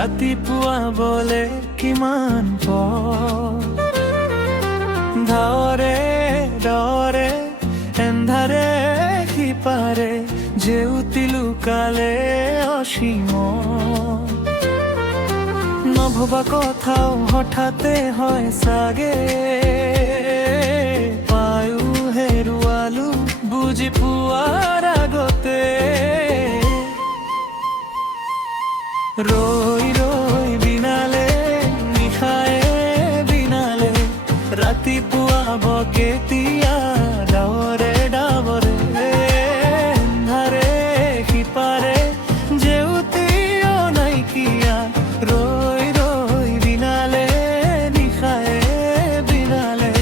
ৰাতিপুৱা বলে কিমান পৰ ধাৰে দৰে এন্ধাৰে সিপাৰে জেউতি লুকালে অসীম নভবা কথাও হঠাতে হয় চাগে পায়ো হেৰুৱালো বুজি পোৱাৰ আগতে ৰৈ ৰৈ বিনালে নিশায়ে বিনালে ৰাতিপুৱা বকেতিয়া ডাৱৰে ডাৱৰে এন্ধাৰে সিপাৰে জেউতিও নাইকিয়া ৰৈ ৰৈ বিনালে নিশায়ে বিনালে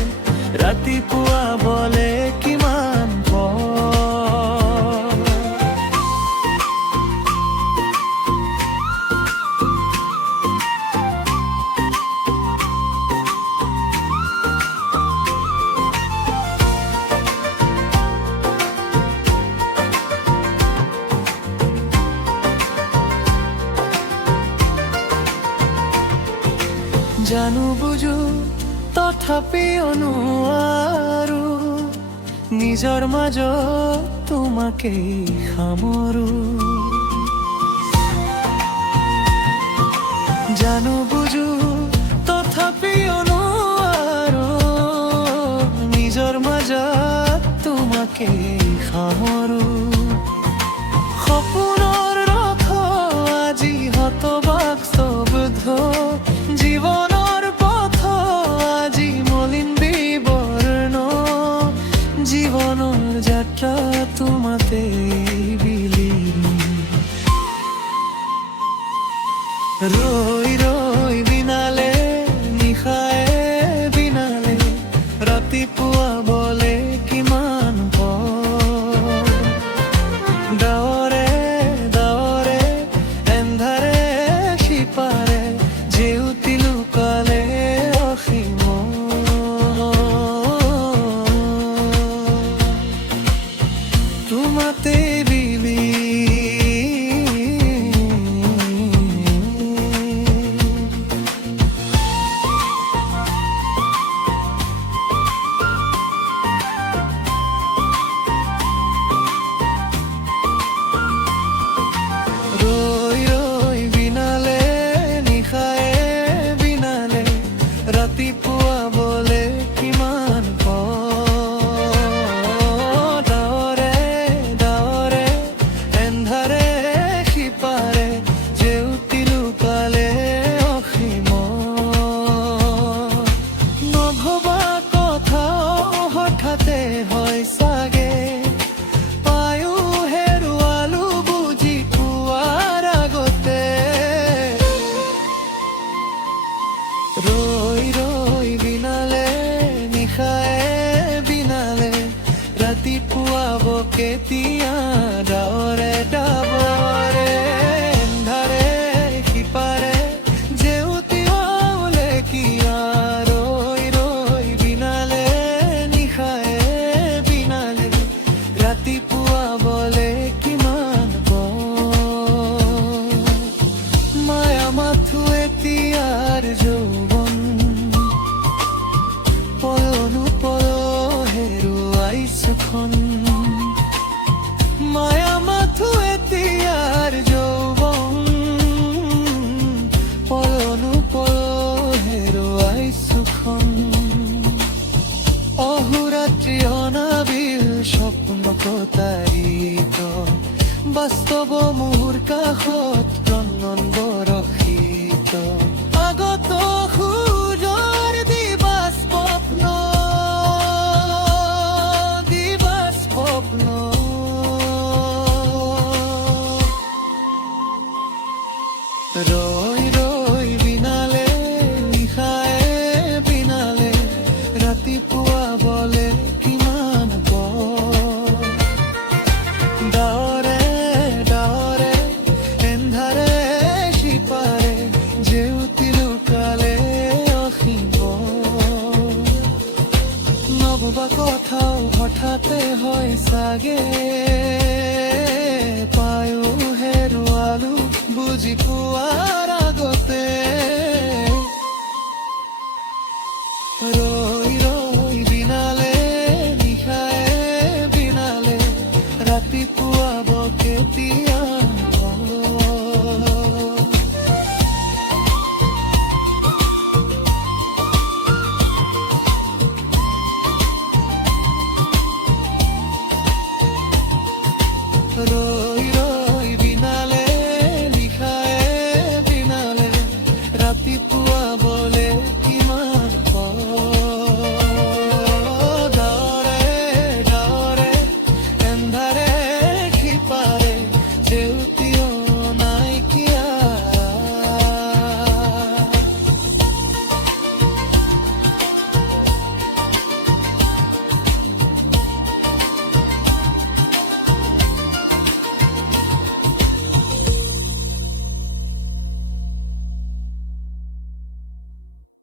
ৰাতিপুৱা বলে কিমান জানো বুজো তথাপিও নোৱাৰো নিজৰ মাজত তোমাকেই সামৰো জানো বুজো তথাপিও নোৱাৰো নিজৰ মাজত তোমাকেই সামৰো সপোনৰ ৰথ আজি হতবাক স্তব্ধ জীৱনৰ পথ আজি মলিন বিবৰ্ণ জীৱনৰ যাত্ৰা তোমাতে বিলীন ৰৈ ৰৈ বিনালে নিশায়ে বিনালে ৰাতিপুৱা বলে কিমান পৰ ডাৱৰে ডাৱৰে এন্ধাৰে সিপাৰে জেউতি লুকালে অসীম তোমাতে ৰৈ ৰৈ বিনালে নিশায়ে বিনালে ৰাতিপুৱা বলে কিমান পৰ ডাৱৰে ডাৱৰে এন্ধাৰে সিপাৰে জেউতি লুকালে অসীম নভবা কথা হঠাতে হয় চাগে পায়ো হেৰুৱালো বুজি পোৱাৰ আগতে ৰৈ ৰৈ বিনালে নিশায়ে বিনালে ৰাতিপুৱা বকেতিয়া ডাৱৰে ডাৱৰে এন্ধাৰে সিপাৰে জেউতি ওলে কিয়া ৰৈ ৰৈ বিনালে নিশায়ে বিনালে ৰাতিপুৱা বলে কিমান মায়া মাথো এতিয়াৰ যৌৱন পলনো পল হেৰুৱাইছোখন মায়া মাথো এতিয়াৰ যৌৱন পলনো পল হেৰুৱাইছোখন অহোৰাত্ৰি অনাবিল স্বপ্ন কটাৰিত বাস্তৱ মোৰ কাষত প্ৰণন বৰষিত আগত সূৰ্যৰ দিবা স্বপ্ন ৰৈ ৰৈ বিনালে নিশায়ে বিনালে ৰাতিপুৱা বলে কিমান পৰ ডাৱৰে ডাৱৰে এন্ধাৰে সিপাৰে জেউতি লুকালে অসীম নভবা কথাও হঠাতে হয় চাগে পায়ো হেৰুৱালো বুজি পোৱাৰ আগতে ৰৈ ৰৈ বিনালে নিশায়ে বিনালে ৰাতিপুৱাব কেতিয়া